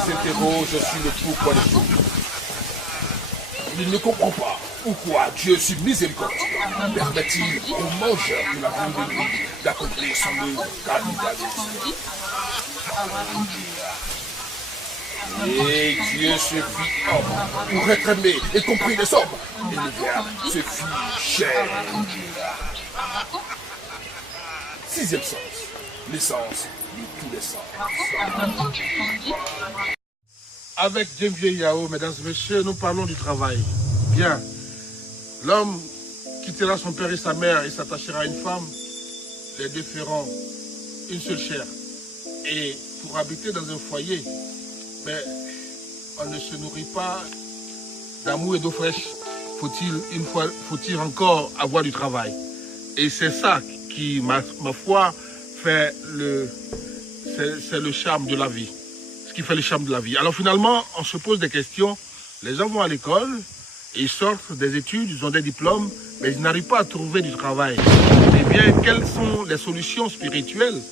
s'interroge sur le pourquoi des choses. Il ne comprend pas pourquoi Dieu, si miséricordieux, permet-il aux mangeurs de la viande de nuit d'accomplir son œuvre caritative. Et Dieu se fit homme pour être aimé et compris des hommes. Et le Verbe se fit chair. Sixième sens, l'essence de tous les sens. Avec Djemvie Yao, mesdames et messieurs, nous parlons du travail. Bien, l'homme quittera son père et sa mère et s'attachera à une femme, les deux feront une seule chair. Et pour habiter dans un foyer, mais on ne se nourrit pas d'amour et d'eau fraîche. Faut-il encore avoir du travail? Et c'est ça qui, ma foi, fait c'est le charme de la vie. Ce qui fait le charme de la vie. Alors finalement, on se pose des questions. Les gens vont à l'école, ils sortent des études, ils ont des diplômes, mais ils n'arrivent pas à trouver du travail. Eh bien, quelles sont les solutions spirituelles?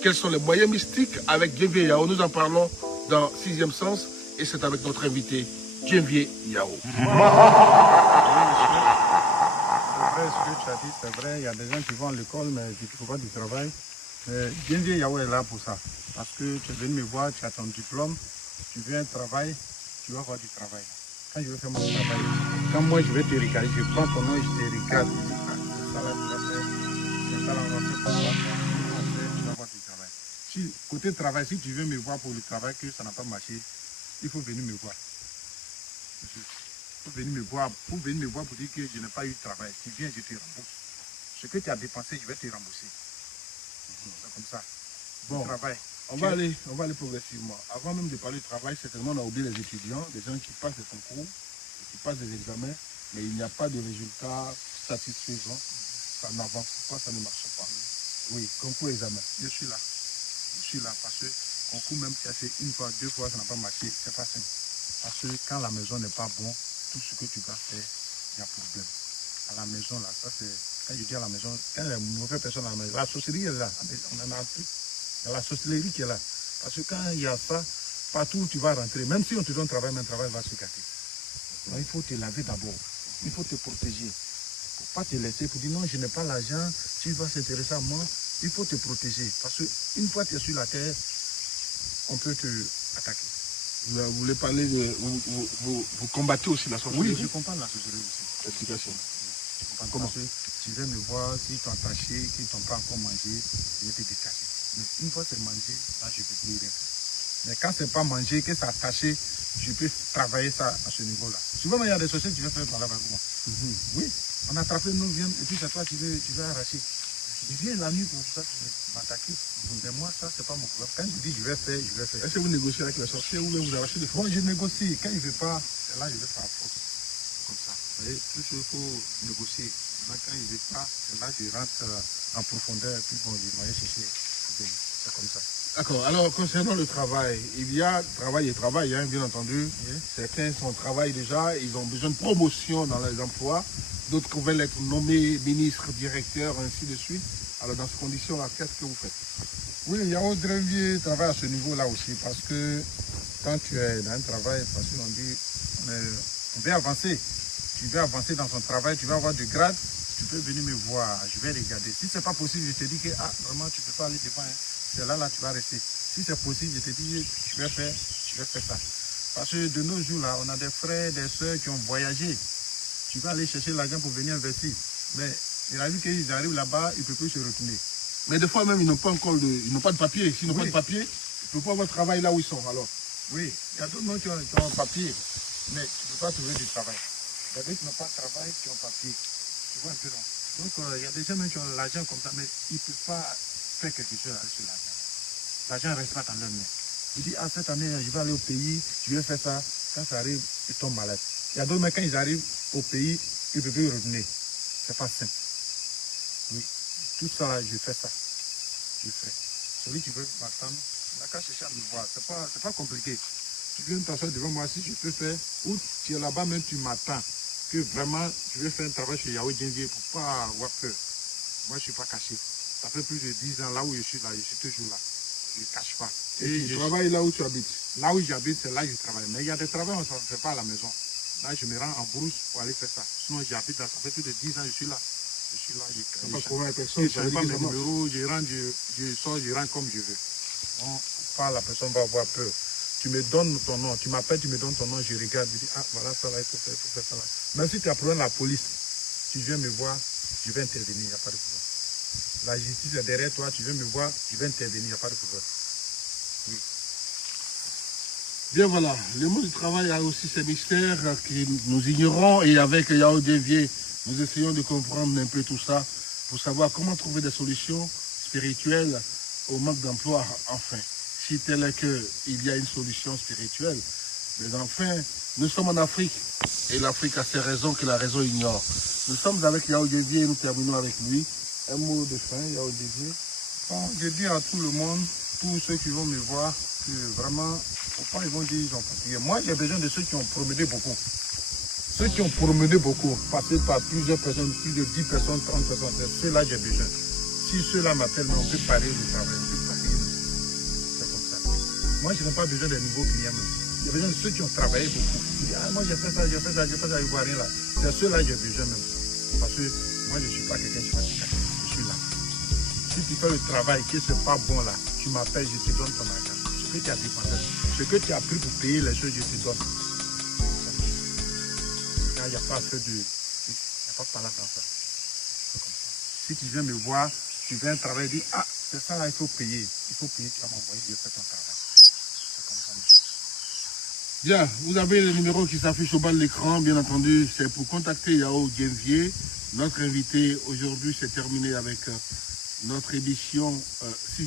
Quels sont les moyens mystiques avec Djemvie Yao? Nous en parlons dans Sixième Sens et c'est avec notre invité, Djemvie Yao. C'est vrai ce que tu as dit, c'est vrai, il y a des gens qui vont à l'école mais qui ne trouvent pas du travail. Djemvie Yao est là pour ça. Parce que tu es venu me voir, tu as ton diplôme, tu veux un travail, tu vas avoir du travail. Quand je vais faire mon travail, quand moi je vais te regarder, je prends ton nom et je te regarde. C'est ça là, tu vas faire. C'est ça là, on va faire pour toi. Tu vas avoir du travail. Si, côté travail, si tu veux me voir pour le travail, que ça n'a pas marché, il faut venir me voir. Il faut venir me voir, pour venir me voir pour dire que je n'ai pas eu de travail. Tu viens, je te rembourse. Ce que tu as dépensé, je vais te rembourser. C'est comme ça. Bon, travail. On va aller progressivement. Avant même de parler du travail, certainement on a oublié les étudiants, des gens qui passent des concours, qui passent des examens, mais il n'y a pas de résultat satisfaisant. Ça n'avance pas, ça ne marche pas. Oui, concours, examen. Je suis là. Je suis là parce que concours, même si tu as fait une fois, deux fois, ça n'a pas marché, c'est pas simple. Parce que quand la maison n'est pas bonne, tout ce que tu vas faire, il y a problème. À la maison, là, ça c'est. Quand je dis à la maison, quand il y a une mauvaise personne à la maison, la sorcellerie est là. On en a un truc. Il y a la sorcellerie qui est là. Parce que quand il y a ça, partout où tu vas rentrer, même si on te donne travail, mais le travail va se gâter. Donc il faut te laver d'abord. Il faut te protéger. Pour ne pas te laisser, pour dire non, je n'ai pas l'argent, tu vas s'intéresser à moi. Il faut te protéger. Parce qu'une fois que tu es sur la terre, on peut te attaquer. Vous voulez parler de. Vous combattez aussi la sorcellerie? Oui, je comprends la sorcellerie aussi. Explication. Comment? Tu viens me voir, s'ils t'ont attaché, qu'ils ne t'ont pas encore mangé, je vais te détacher. Mais une fois que c'est mangé, là je ne peux plus rien faire. Mais quand ce n'est pas mangé, que c'est attaché, je peux travailler ça à ce niveau-là. Souvent, il y a des sociétés qui veulent faire parler avec moi. Oui, on a attrapé nos viandes et puis c'est toi qui veux arracher. Je viens la nuit pour ça, tu veux m'attaquer. Mais moi, ça, c'est pas mon problème. Quand je dis je vais faire, je vais faire. Est-ce que vous négociez avec la sorcière ou vous arrachez des fonds? Bon, je négocie. Quand il ne veut pas, là, je vais faire la force. Comme ça. Vous voyez, tout ce qu'il faut négocier. Là, quand il ne veut pas, là, je rentre en profondeur et puis bon, je vais chercher. C'est comme ça. D'accord. Alors, concernant le travail, il y a travail et travail, hein, bien entendu. Oui. Certains sont au travail déjà, ils ont besoin de promotion dans les emplois. D'autres veulent être nommés ministres, directeurs, ainsi de suite. Alors, dans ces conditions-là, qu'est-ce que vous faites? Oui, il y a autre travail à ce niveau-là aussi, parce que quand tu es dans un travail, parce qu'on dit, on veut avancer. Tu veux avancer dans ton travail, tu veux avoir du grade, tu peux venir me voir, je vais regarder. Si ce n'est pas possible, je te dis que vraiment, tu ne peux pas aller devant. Hein. C'est là, tu vas rester. Si c'est possible, je te dis, je vais faire ça. Parce que de nos jours, là, on a des frères, des soeurs qui ont voyagé. Tu vas aller chercher l'argent pour venir investir. Mais il a vu qu'ils arrivent là-bas, ils ne peuvent plus se retourner. Mais des fois même, ils n'ont pas encore ils n'ont pas de papier. S'ils n'ont pas de papier, ils ne peuvent pas avoir de travail là où ils sont. Alors. Oui, il y a d'autres gens qui ont un papier, mais tu ne peux pas trouver du travail. Il y a d'autres qui n'ont pas de travail, qui ont un papier. Tu vois un peu, non? Donc, il y a des gens même qui ont l'argent comme ça, mais ils ne peuvent pas faire quelque chose avec sur l'argent. L'argent ne reste pas dans leur main. Ils disent, cette année, je vais aller au pays, je vais faire ça. Quand ça arrive, ils tombent malades. Il y a d'autres, mais quand ils arrivent au pays, ils ne peuvent plus revenir. C'est pas simple. Oui. Tout ça, je fais ça. Je fais. Celui qui veut ma femme, n'a qu'à chercher à me voir. C'est pas compliqué. Tu viens t'asseoir devant moi, si je peux faire, ou tu es là-bas même, tu m'attends, que vraiment, je vais faire un travail chez Yao Djenvier pour pas avoir peur. Moi, je ne suis pas caché. Ça fait plus de 10 ans, là où je suis toujours là. Je ne cache pas. Et tu travailles là où tu habites? Là où j'habite, c'est là que je travaille. Mais il y a des travaux, ça ne se fait pas à la maison. Là, je me rends en brousse pour aller faire ça. Sinon, j'habite là, ça fait plus de 10 ans, je suis là. Je suis là, Tu n'as pas trouvé la personne, je n'ai pas mes numéros, je rentre, je sors, je rentre comme je veux. Bon, pas la personne va avoir peur. Tu me donnes ton nom, tu m'appelles, tu me donnes ton nom, je regarde, je dis, ah, voilà ça là, il faut faire ça là. Même si tu as problème la police, tu viens me voir, je vais intervenir, il n'y a pas de problème. La justice est derrière toi, tu viens me voir, je vais intervenir, il n'y a pas de problème. Oui. Bien voilà, le monde du travail a aussi ses mystères que nous ignorons et avec Yao Djenvier, nous essayons de comprendre un peu tout ça pour savoir comment trouver des solutions spirituelles au manque d'emploi enfin. Si tel est qu'il y a une solution spirituelle, mais enfin, nous sommes en Afrique et l'Afrique a ses raisons que la raison ignore. Nous sommes avec Yao Djenvier et nous terminons avec lui. Un mot de fin, Yao Djenvier. Bon, je dis à tout le monde, tous ceux qui vont me voir, que vraiment, pourquoi ils vont dire qu'ils ont fatigué. Moi, j'ai besoin de ceux qui ont promené beaucoup. Ceux qui ont promené beaucoup, passé par plusieurs personnes, plus de 10 personnes, 30 personnes, c'est ceux-là que j'ai besoin. Si ceux-là m'appellent, on peut parler du travail, on peut parler. C'est comme ça. Moi, je n'ai pas besoin des nouveaux clients. J'ai besoin de ceux qui ont travaillé beaucoup. Ils disent, ah, moi, j'ai fait ça, j'ai fait ça, j'ai fait ça, je ne vois rien là. C'est ceux-là que j'ai besoin même. Parce que moi, je ne suis pas quelqu'un qui fait ça. Je suis là. Si tu fais le travail, que ce n'est pas bon là, tu m'appelles, je te donne ton argent. Ce que tu as dépensé, ce que tu as pris pour payer les choses, je te donne. Il n'y a pas fait de. Il n'y a pas de parler dans ça. C'est comme ça. Si tu viens me voir, tu viens travailler, dis, ah, c'est ça là, il faut payer. Il faut payer, tu vas m'envoyer, je fais ton travail. C'est comme ça, monsieur. Bien, vous avez le numéro qui s'affiche au bas de l'écran, bien entendu, c'est pour contacter Yao Djenvier. Notre invité aujourd'hui s'est terminé avec notre édition 6e.